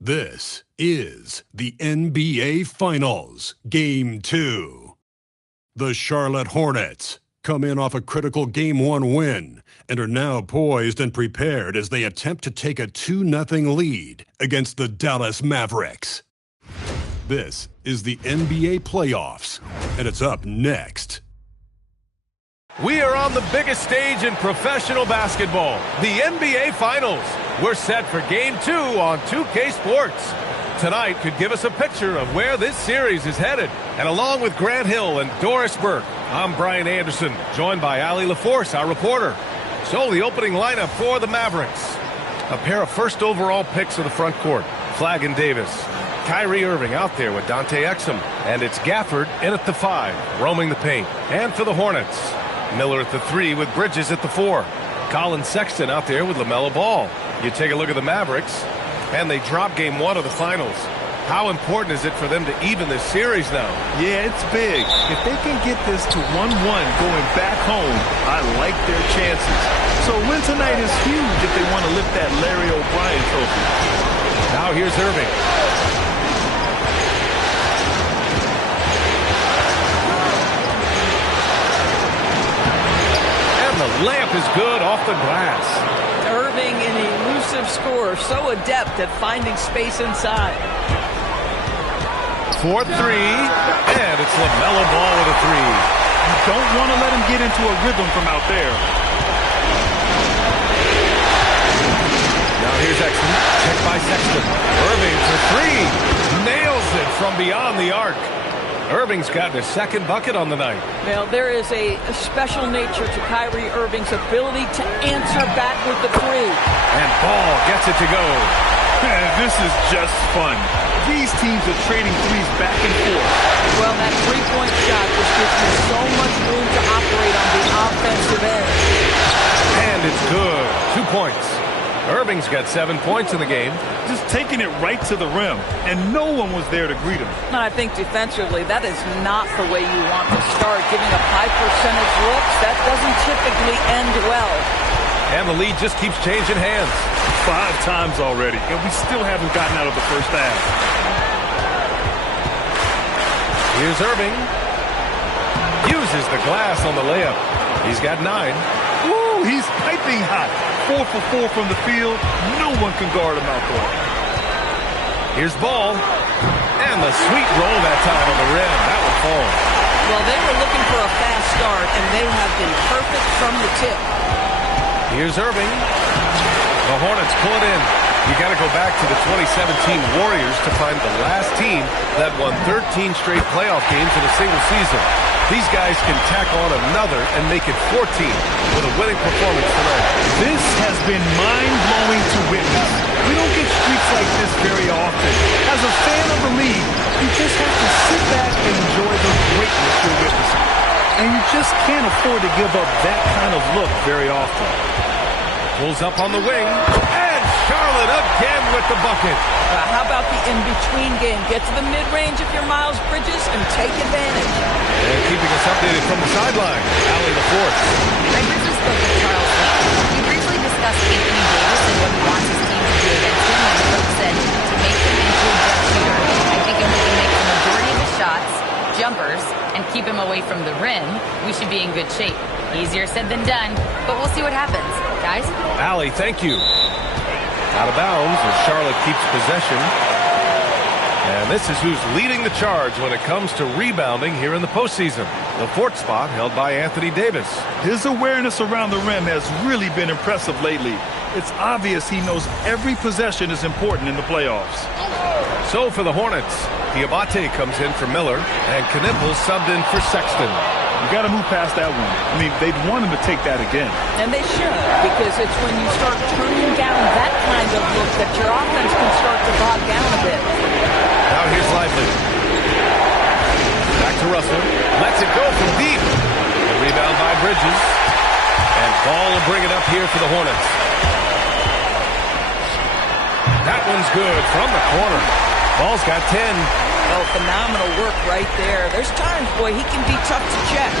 This is the NBA Finals, Game 2. The Charlotte Hornets come in off a critical Game 1 win and are now poised and prepared as they attempt to take a 2-0 lead against the Dallas Mavericks. This is the NBA Playoffs, and it's up next. We are on the biggest stage in professional basketball, the NBA Finals. We're set for Game 2 on 2K Sports. Tonight could give us a picture of where this series is headed. And along with Grant Hill and Doris Burke, I'm Brian Anderson, joined by Allie LaForce, our reporter. So the opening lineup for the Mavericks. A pair of first overall picks of the front court, Flagg and Davis. Kyrie Irving out there with Dante Exum. And it's Gafford in at the 5, roaming the paint. And for the Hornets, Miller at the 3 with Bridges at the 4. Colin Sexton out there with LaMelo Ball. You take a look at the Mavericks, and they drop Game 1 of the Finals. How important is it for them to even this series now? Yeah, it's big. If they can get this to 1-1 going back home, I like their chances. So a win tonight is huge if they want to lift that Larry O'Brien trophy. Now here's Irving. The layup is good off the glass. Irving, an elusive scorer, so adept at finding space inside. 4-3, and it's LaMelo Ball with a 3. You don't want to let him get into a rhythm from out there. Now here's Exum, checked by Sexton. Irving for 3, nails it from beyond the arc. Irving's gotten his second bucket on the night. Well, there is a special nature to Kyrie Irving's ability to answer back with the 3. And Ball gets it to go. This is just fun. These teams are trading threes back and forth. Well, that three-point shot just gives you so much room to operate on the offensive end. And it's good. 2 points. Irving's got 7 points in the game. Just taking it right to the rim, and no one was there to greet him. And I think defensively, that is not the way you want to start. Giving up high percentage looks, that doesn't typically end well. And the lead just keeps changing hands. 5 times already, and we still haven't gotten out of the first half. Here's Irving. Uses the glass on the layup. He's got 9. Ooh, he's piping hot. 4 for 4 from the field. No one can guard him out there. Here's Ball. And the sweet roll that time on the rim. That would fall. Well, they were looking for a fast start, and they have been perfect from the tip. Here's Irving. The Hornets pull it in. You got to go back to the 2017 Warriors to find the last team that won 13 straight playoff games in a single season. These guys can tack on another and make it 14 with a winning performance tonight. This has been mind-blowing to witness. We don't get streaks like this very often. As a fan of the league, you just have to sit back and enjoy the greatness you're witnessing. And you just can't afford to give up that kind of look very often. Pulls up on the wing, and Charlotte again with the bucket. How about the in-between game? Get to the mid-range if you're Miles Bridges and take advantage. And keeping us updated from the sideline, Allie LaForce. Greg Bridges spoke with Charles Lee. He briefly discussed Anthony Davis and what he wants his team to do against him, and the coach said to make him into a jump shooter. I think if we can make the majority of his shots jumpers and keep him away from the rim, we should be in good shape. Easier said than done, but we'll see what happens. Guys? Allie, thank you. Out of bounds as Charlotte keeps possession. And this is who's leading the charge when it comes to rebounding here in the postseason. The 4th spot held by Anthony Davis. His awareness around the rim has really been impressive lately. It's obvious he knows every possession is important in the playoffs. So for the Hornets, Diabate comes in for Miller, and Knippel subbed in for Sexton. You got to move past that one. I mean, they'd want him to take that again. And they should, because it's when you start turning down that kind of look that your offense can start to bog down a bit. Now here's Lively. Back to Russell. Lets it go from deep. The rebound by Bridges. And Ball will bring it up here for the Hornets. That one's good from the corner. Ball's got 10. Oh, phenomenal work right there. There's times, boy, he can be tough to check.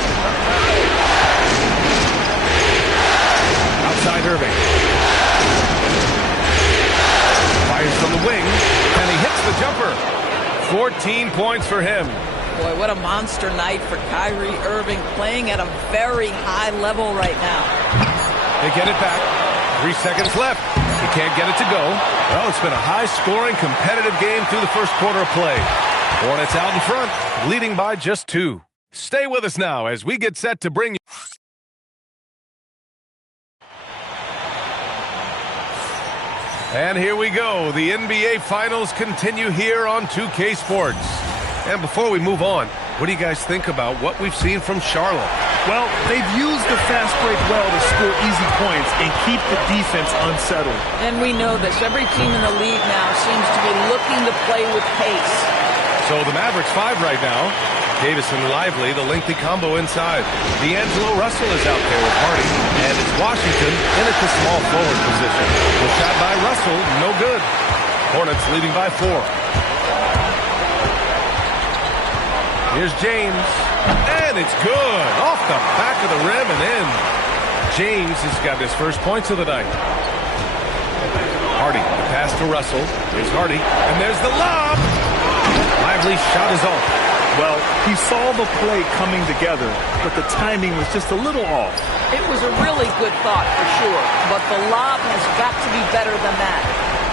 Outside Irving. Fires from the wing. 14 points for him. Boy, what a monster night for Kyrie Irving, playing at a very high level right now. They get it back. 3 seconds left. He can't get it to go. Well, it's been a high-scoring, competitive game through the first quarter of play. Hornets out in front, leading by just 2. Stay with us now as we get set to bring you... And here we go. The NBA Finals continue here on 2K Sports. And before we move on, what do you guys think about what we've seen from Charlotte? Well, they've used the fast break well to score easy points and keep the defense unsettled. And we know this. Every team in the league now seems to be looking to play with pace. So the Mavericks 5 right now. Davis and Lively, the lengthy combo inside. D'Angelo Russell is out there with Hardy. And it's Washington in at the small forward position. The shot by Russell, no good. Hornets leading by 4. Here's James. And it's good. Off the back of the rim and in. James has got his first points of the night. Hardy, the pass to Russell. Here's Hardy. And there's the lob. Lively's shot is off. Well, he saw the play coming together, but the timing was just a little off. It was a really good thought for sure, but the lob has got to be better than that.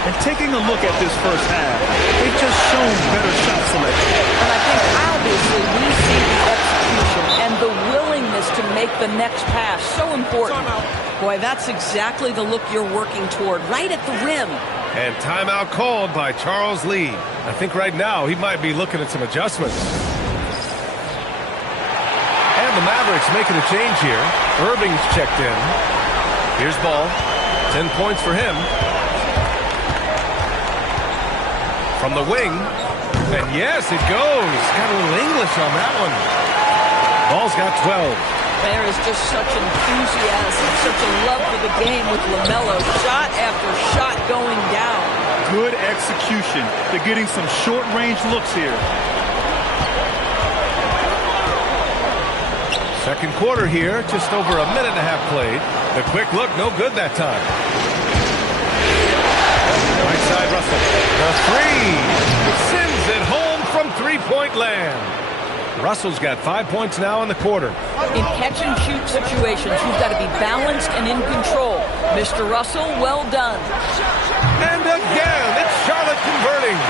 And taking a look at this first half, they've just shown better shot selection. And I think obviously we see the execution and the willingness to make the next pass so important. Boy, that's exactly the look you're working toward, right at the rim. And timeout called by Charles Lee. I think right now he might be looking at some adjustments. And the Mavericks making a change here. Irving's checked in. Here's Ball. 10 points for him. From the wing. And yes, it goes. Got a little English on that one. Ball's got 12. There is just such enthusiasm, such a love for the game with LaMelo. Shot after shot going down. Good execution. They're getting some short-range looks here. Second quarter here, just over a minute and a half played. The quick look, no good that time. Right side, Russell. The three. Sends it home from three-point land. Russell's got 5 points now in the quarter. In catch-and-shoot situations, you've got to be balanced and in control. Mr. Russell, well done. And again, it's Charlotte converting.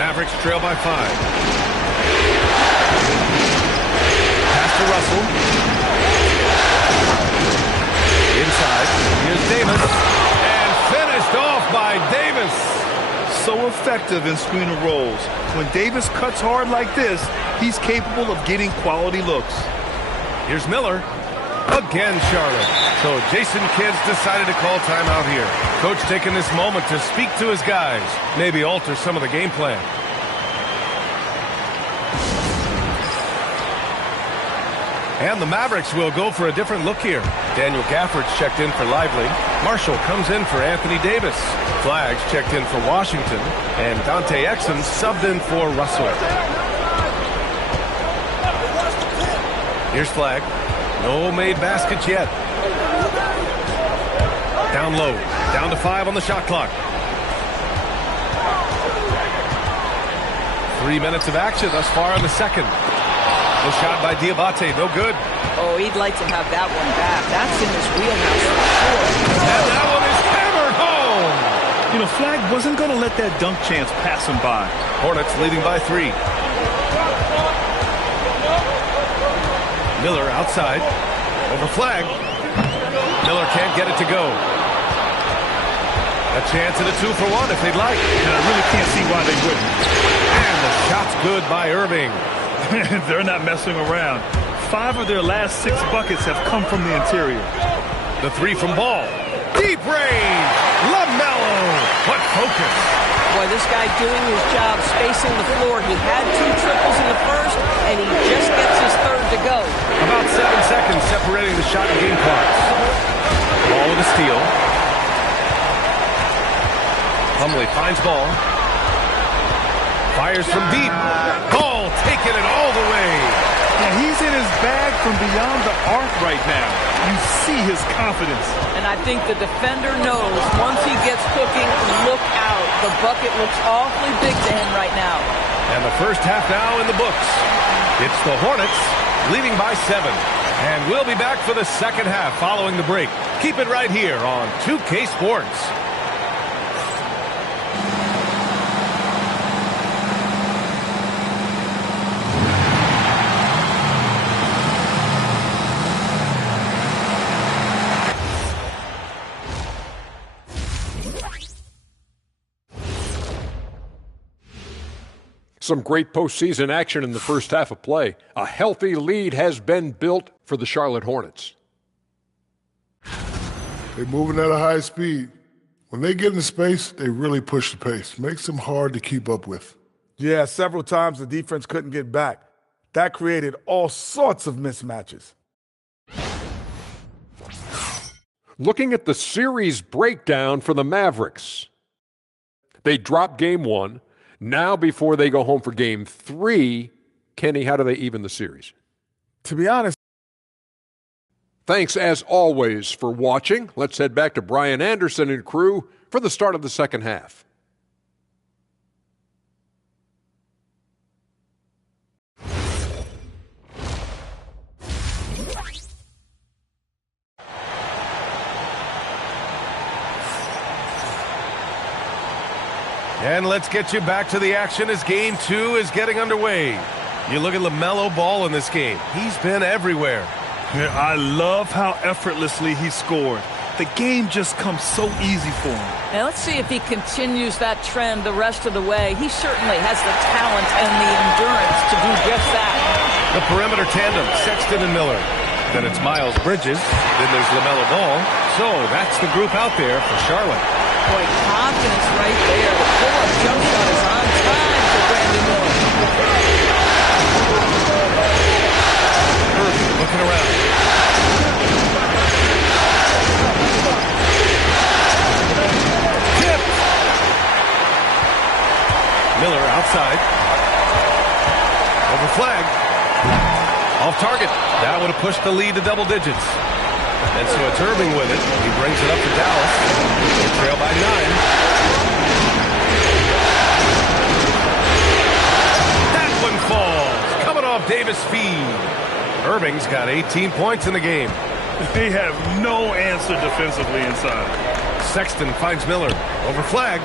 Mavericks trail by 5. Pass to Russell. Inside. Here's Davis. And finished off by Davis. So effective in screener rolls. When Davis cuts hard like this, he's capable of getting quality looks. Here's Miller. Again, Charlotte. So Jason Kidd's decided to call timeout here. Coach taking this moment to speak to his guys. Maybe alter some of the game plan. And the Mavericks will go for a different look here. Daniel Gafford's checked in for Lively. Marshall comes in for Anthony Davis. Flaggs checked in for Washington. And Dante Exum subbed in for Russell. Here's Flagg. No made baskets yet. Down low. Down to 5 on the shot clock. 3 minutes of action thus far in the second. The shot by Diabate, no good. Oh, he'd like to have that one back. That's in his wheelhouse for sure. And that one is hammered home. You know, Flagg wasn't going to let that dunk chance pass him by. Hornets leading by 3. Miller outside. Over Flagg. Miller can't get it to go. A chance at a 2-for-1 if they'd like. And I really can't see why they wouldn't. And the shot's good by Irving. They're not messing around. 5 of their last 6 buckets have come from the interior. The 3 from Ball. Deep range. LaMelo. What focus. Boy, this guy doing his job spacing the floor. He had 2 triples in the first, and he just gets his third to go. About 7 seconds separating the shot and game clocks. Ball with a steal. Plumlee finds Ball. Fires from deep. Ball taking it all the way. Yeah, he's in his bag from beyond the arc right now. You see his confidence. And I think the defender knows once he gets cooking, look out. The looks awfully big to him right now. And the first half now in the books. It's the Hornets leading by 7. And we'll be back for the second half following the break. Keep it right here on 2K Sports. Some great postseason action in the first half of play. A healthy lead has been built for the Charlotte Hornets. They're moving at a high speed. When they get in space, they really push the pace. Makes them hard to keep up with. Yeah, several times the defense couldn't get back. That created all sorts of mismatches. Looking at the series breakdown for the Mavericks. They dropped game 1. Now, before they go home for game 3, Kenny, how do they even the series? To be honest. Thanks, as always, for watching. Let's head back to Brian Anderson and crew for the start of the second half. And let's get you back to the action as game 2 is getting underway. You look at LaMelo Ball in this game. He's been everywhere. Yeah, I love how effortlessly he scored. The game just comes so easy for him. Now let's see if he continues that trend the rest of the way. He certainly has the talent and the endurance to do just that. The perimeter tandem, Sexton and Miller. Then it's Miles Bridges. Then there's LaMelo Ball. So that's the group out there for Charlotte. Boy, confidence right there. The pull-up jump shot is on time for Brandon Miller. Irving looking around. Tip! Miller outside. Over flag. Off target. That would have pushed the lead to double digits. And so it's Irving with it. He brings it up to Dallas. They trail by 9. That one falls. Coming off Davis' feed. Irving's got 18 points in the game. They have no answer defensively inside. Sexton finds Miller. Over flag.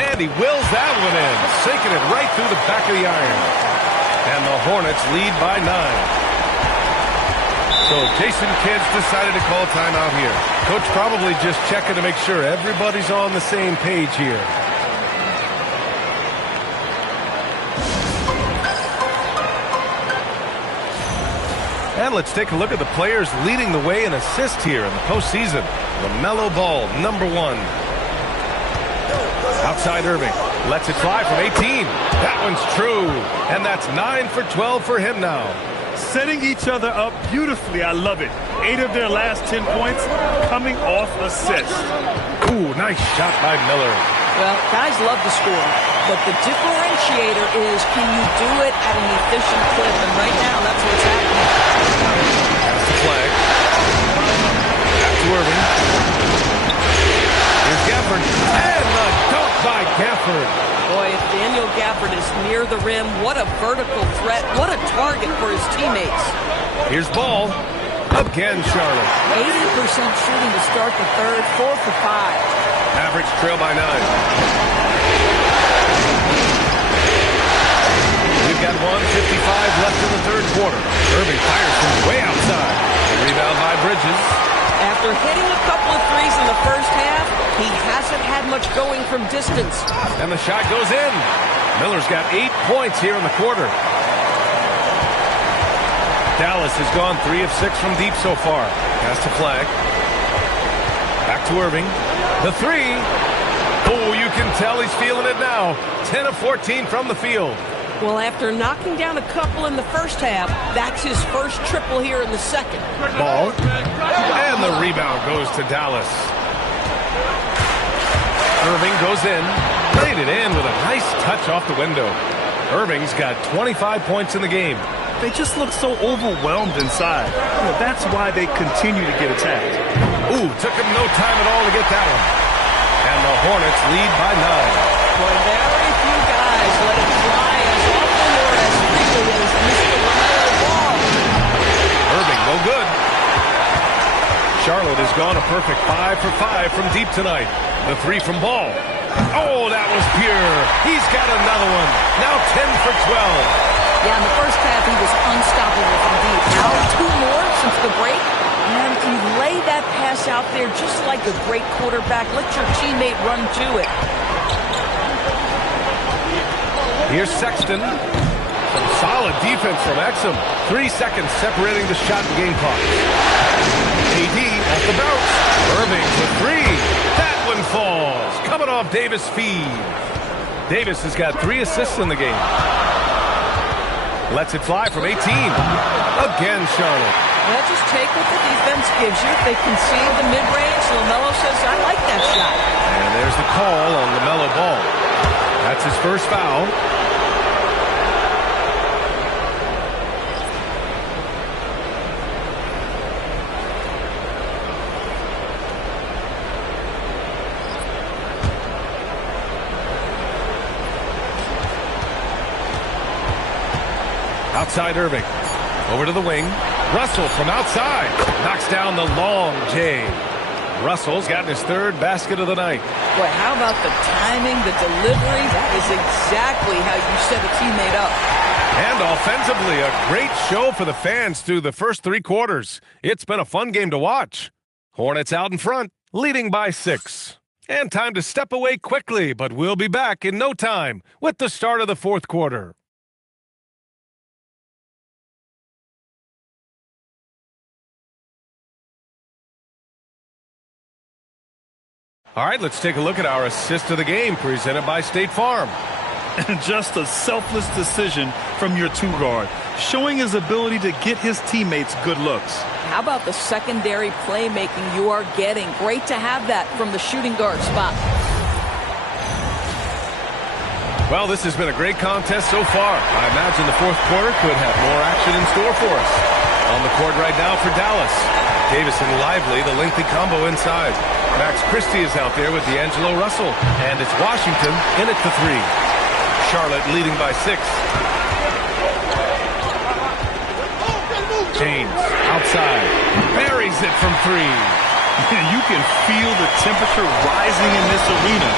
And he wills that one in. Sinking it right through the back of the iron. And the Hornets lead by 9. So Jason Kidd's decided to call timeout here. Coach probably just checking to make sure everybody's on the same page here. And let's take a look at the players leading the way in assists here in the postseason. LaMelo Ball, number 1. Outside Irving. Lets it fly from 18. That one's true. And that's 9 for 12 for him now. Setting each other up beautifully. I love it. 8 of their last 10 points coming off assists. Ooh, nice shot by Miller. Well, guys love to score, but the differentiator is can you do it at an efficient clip? And right now, that's what's happening. That's the flag. Back to Irving. Here's Gafford. And the dunk by Gafford. Boy, if Daniel Gafford is near the rim, what a vertical threat. What a target for his teammates. Here's Ball. Again, Charlotte. 80% shooting to start the third, 4 for 5. Mavericks trail by 9. We've got 1:55 left in the third quarter. Irving fires from way outside. Rebound by Bridges. After hitting a couple of threes in the first half, he hasn't had much going from distance. And the shot goes in. Miller's got 8 points here in the quarter. Dallas has gone 3 of 6 from deep so far. Pass to flag. Back to Irving. The 3. Oh, you can tell he's feeling it now. 10 of 14 from the field. Well, after knocking down a couple in the first half, that's his first triple here in the second. Ball. And the rebound goes to Dallas. Irving goes in. Laid it in with a nice touch off the window. Irving's got 25 points in the game. They just look so overwhelmed inside. That's why they continue to get attacked. Ooh, took him no time at all to get that one. And the Hornets lead by 9. Boy, very few guys let it fly as often or as frequently as Mr. LaMelo Ball. Irving, no good. Charlotte has gone a perfect 5 for 5 from deep tonight. The three from Ball. Oh, that was pure. He's got another one. Now 10 for 12. Yeah, in the first half, he was unstoppable from deep. Now 2 more since the break. And you lay that pass out there just like a great quarterback. Let your teammate run to it. Here's Sexton. Some solid defense from Exum. 3 seconds separating the shot and game clock. AD off the bounce. Irving for 3. That one falls. Coming off Davis' feed. Davis has got 3 assists in the game. Lets it fly from 18. Again, Charlotte. Well, just take what the defense gives you. If they concede the mid-range, LaMelo says, I like that shot. And there's the call on LaMelo Ball. That's his first foul. Outside Irving. Over to the wing. Russell from outside. Knocks down the long J. Russell's gotten his 3rd basket of the night. Boy, how about the timing, the delivery? That is exactly how you set a teammate up. And offensively, a great show for the fans through the first 3 quarters. It's been a fun game to watch. Hornets out in front, leading by 6. And time to step away quickly, but we'll be back in no time with the start of the 4th quarter. All right, let's take a look at our assist of the game presented by State Farm. And just a selfless decision from your 2-guard, showing his ability to get his teammates good looks. How about the secondary playmaking you are getting? Great to have that from the shooting guard spot. Well, this has been a great contest so far. I imagine the 4th quarter could have more action in store for us. On the court right now for Dallas. Davis and Lively, the lengthy combo inside. Max Christie is out there with D'Angelo Russell. And it's Washington in at the 3. Charlotte leading by 6. James outside. Buries it from 3. You can feel the temperature rising in this arena.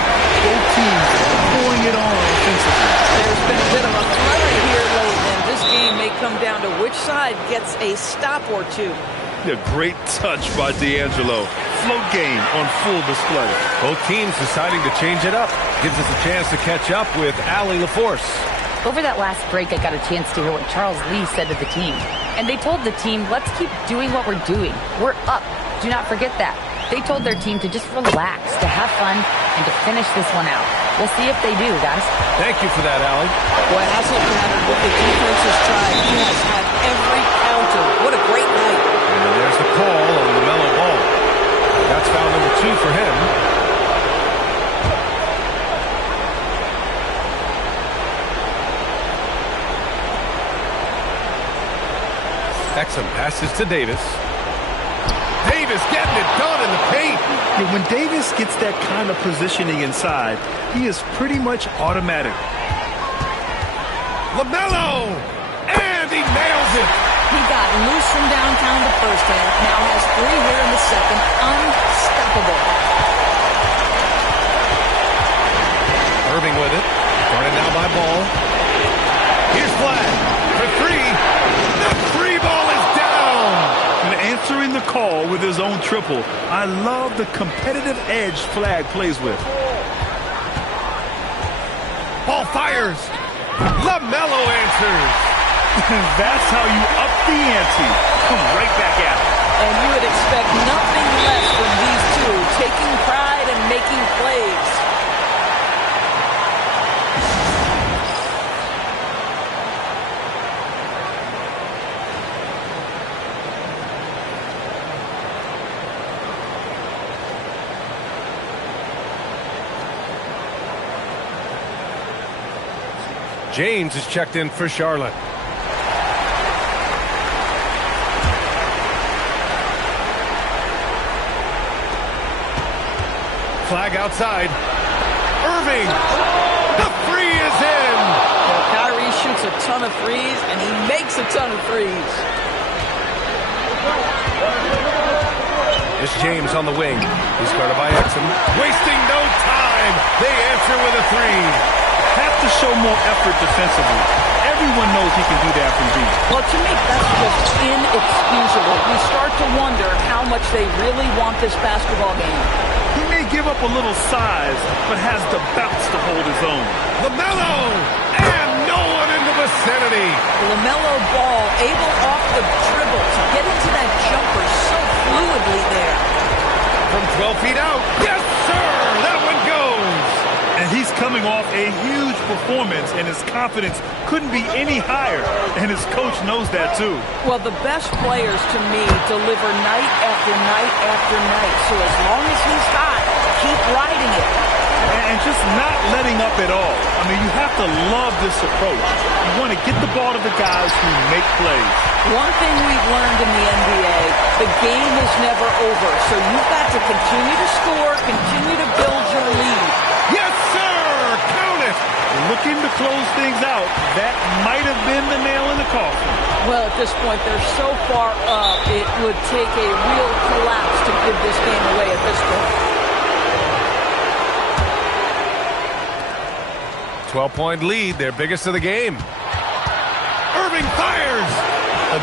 Both teams pouring it on offensively. There's been a bit of a flurry here late, and this game may come down to which side gets a stop or 2. A great touch by D'Angelo. Float game on full display. Both teams deciding to change it up. Gives us a chance to catch up with Allie LaForce. Over that last break, I got a chance to hear what Charles Lee said to the team. And they told the team, let's keep doing what we're doing. We're up. Do not forget that. They told their team to just relax, to have fun, and to finish this one out. We'll see if they do, guys. Thank you for that, Allie. Boy, hasn't mattered what the defense has tried. He has had every counter. What a great night. And there's the call on LaMelo Ball. That's foul number 2 for him. Exum passes to Davis. Davis getting it done in the paint. Yeah, when Davis gets that kind of positioning inside, he is pretty much automatic. LaMelo! And he nails it! He got loose from downtown the first half. Now has 3 here in the second. Unstoppable. Irving with it. Guarded now by Ball. Here's Flag for 3. The 3 ball is down! And answering the call with his own triple. I love the competitive edge Flag plays with. Ball fires. LaMelo answers. That's how you up the ante. Come right back at it. And you would expect nothing less from these two, taking pride and making plays. James is checked in for Charlotte. Flag outside. Irving. The three is in. Well, Kyrie shoots a ton of threes, and he makes a ton of threes. It's James on the wing. He's guarded by Exum. Wasting no time. They answer with a three. Have to show more effort defensively. Everyone knows he can do that from deep. Well, to me, that's just inexcusable. You start to wonder how much they really want this basketball game. He may give up a little size, but has the bounce to hold his own. LaMelo! And no one in the vicinity. LaMelo Ball able off the dribble to get into that jumper so fluidly there. From 12 feet out. Yes, sir! That one goes! And he's coming off a huge performance, and his confidence couldn't be any higher. And his coach knows that, too. Well, the best players, to me, deliver night after night after night. So as long as he's hot, keep riding it. And just not letting up at all. I mean, you have to love this approach. You want to get the ball to the guys who make plays. One thing we've learned in the NBA, the game is never over. So you've got to continue to score, continue to build your lead. Yes, sir! Count it! Looking to close things out. That might have been the nail in the coffin. Well, at this point, they're so far up, it would take a real collapse to give this game away at this point. 12-point lead, their biggest of the game. Irving fires!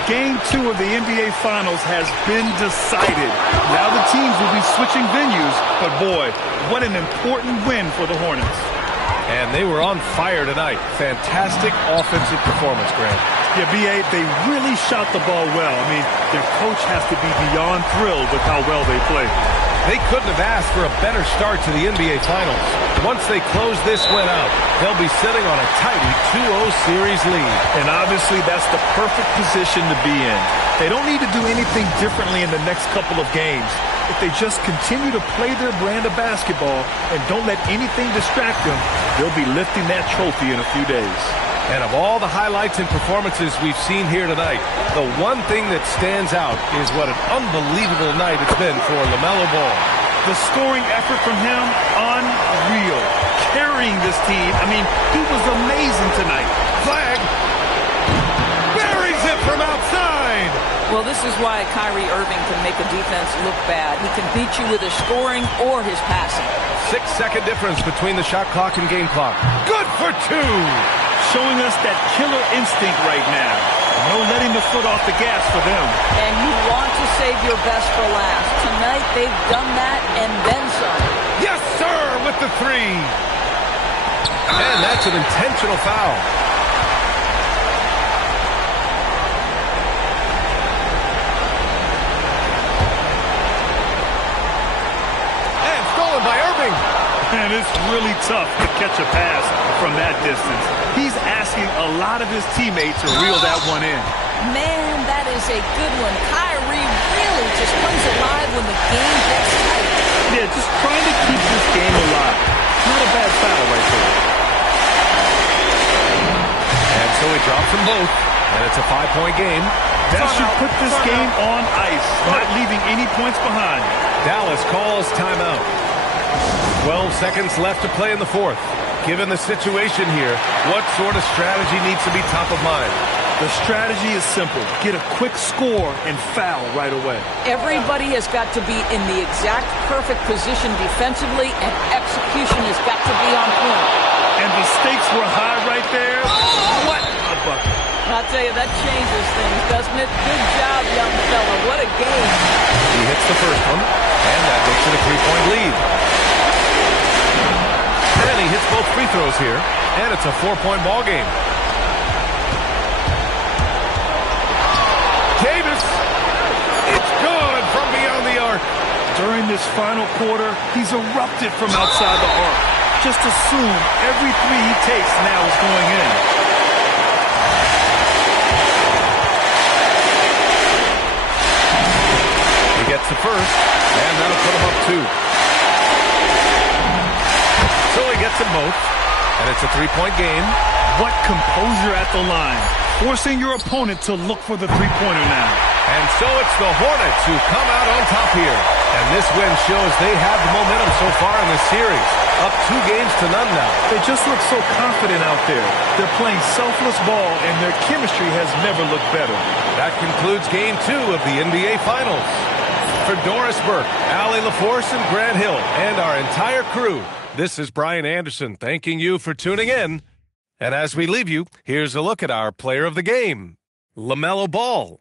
Game 2 of the NBA Finals has been decided. Now the teams will be switching venues, but boy, what an important win for the Hornets. And they were on fire tonight. Fantastic offensive performance, Grant. Yeah, B.A., they really shot the ball well. I mean, their coach has to be beyond thrilled with how well they played. They couldn't have asked for a better start to the NBA Finals. Once they close this win out, they'll be sitting on a tidy 2-0 series lead. And obviously, that's the perfect position to be in. They don't need to do anything differently in the next couple of games. If they just continue to play their brand of basketball and don't let anything distract them, they'll be lifting that trophy in a few days. And of all the highlights and performances we've seen here tonight, the one thing that stands out is what an unbelievable night it's been for LaMelo Ball. The scoring effort from him, unreal. Carrying this team, I mean, he was amazing tonight. Flag! Buries it from outside! Well, this is why Kyrie Irving can make a defense look bad. He can beat you with his scoring or his passing. 6-second difference between the shot clock and game clock. Good for two! Showing us that killer instinct right now. No letting the foot off the gas for them. And you want to save your best for last. Tonight, they've done that and then some. Yes, sir, with the three. And that's an intentional foul. And stolen by Irving. And it's really tough to catch a pass from that distance. He's asking a lot of his teammates to reel that one in. Man, that is a good one. Kyrie really just comes alive when the game gets tight. Yeah, just trying to keep this game alive. Not a bad foul right there. And so he drops them both, and it's a 5-point game. That should put this game on ice, not leaving any points behind. Dallas calls timeout. 12 seconds left to play in the fourth. Given the situation here, what sort of strategy needs to be top of mind? The strategy is simple. Get a quick score and foul right away. Everybody has got to be in the exact perfect position defensively, and execution has got to be on point. And the stakes were high right there. What a bucket. I'll tell you, that changes things, doesn't it? Good job, young fella. What a game. He hits the first one, and that makes it a 3-point lead. And he hits both free throws here, and it's a 4-point ball game. Davis, it's good from beyond the arc. During this final quarter, he's erupted from outside the arc. Just assume every three he takes now is going in. He gets the first, and that'll put him up 2. So he gets them both, and it's a 3-point game. What composure at the line, forcing your opponent to look for the three-pointer now. And so it's the Hornets who come out on top here. And this win shows they have the momentum so far in this series. Up 2-0 now. They just look so confident out there. They're playing selfless ball, and their chemistry has never looked better. That concludes Game 2 of the NBA Finals. For Doris Burke, Allie LaForce, and Grant Hill, and our entire crew, this is Brian Anderson thanking you for tuning in. And as we leave you, here's a look at our player of the game, LaMelo Ball.